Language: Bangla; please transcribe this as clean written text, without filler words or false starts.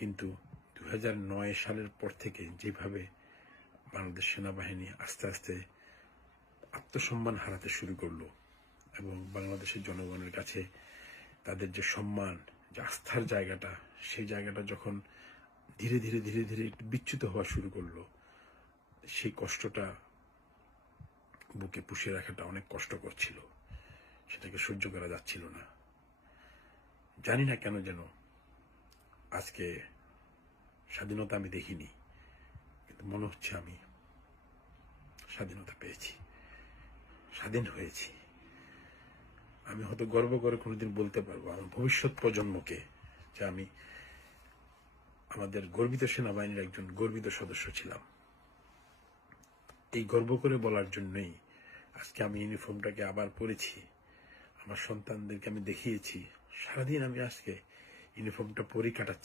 কিন্তু 2009 সালের পর থেকে যেভাবে বাংলাদেশ সেনাবাহিনী আস্তে আস্তে আত্মসম্মান হারাতে শুরু করলো এবং বাংলাদেশের জনগণের কাছে তাদের যে সম্মান, যে আস্থার জায়গাটা, সেই জায়গাটা যখন ধীরে ধীরে ধীরে ধীরে একটু বিচ্যুত হওয়া শুরু করলো, সেই কষ্টটা বুকে পুষে রাখাটা অনেক কষ্টকর ছিল। সেটাকে সহ্য করা যাচ্ছিল না। জানি না কেন যেন আজকে স্বাধীনতা আমি দেখিনি, কিন্তু মনে হচ্ছে আমি স্বাধীনতা পেয়েছি, স্বাধীন হয়েছি। আমি হয়তো গর্ব করে কোনোদিন বলতে পারবো আমার ভবিষ্যৎ প্রজন্মকে যে আমি আমাদের গর্বিত সেনাবাহিনীর একজন গর্বিত সদস্য ছিলাম। এই গর্ব করে বলার জন্যই আজকে আমি ইউনিফর্মটাকে আবার পরেছি, আমার সন্তানদেরকে আমি দেখিয়েছি। সারাদিন আমি আজকে ইউনিফর্মটা পরে কাটাচ্ছি।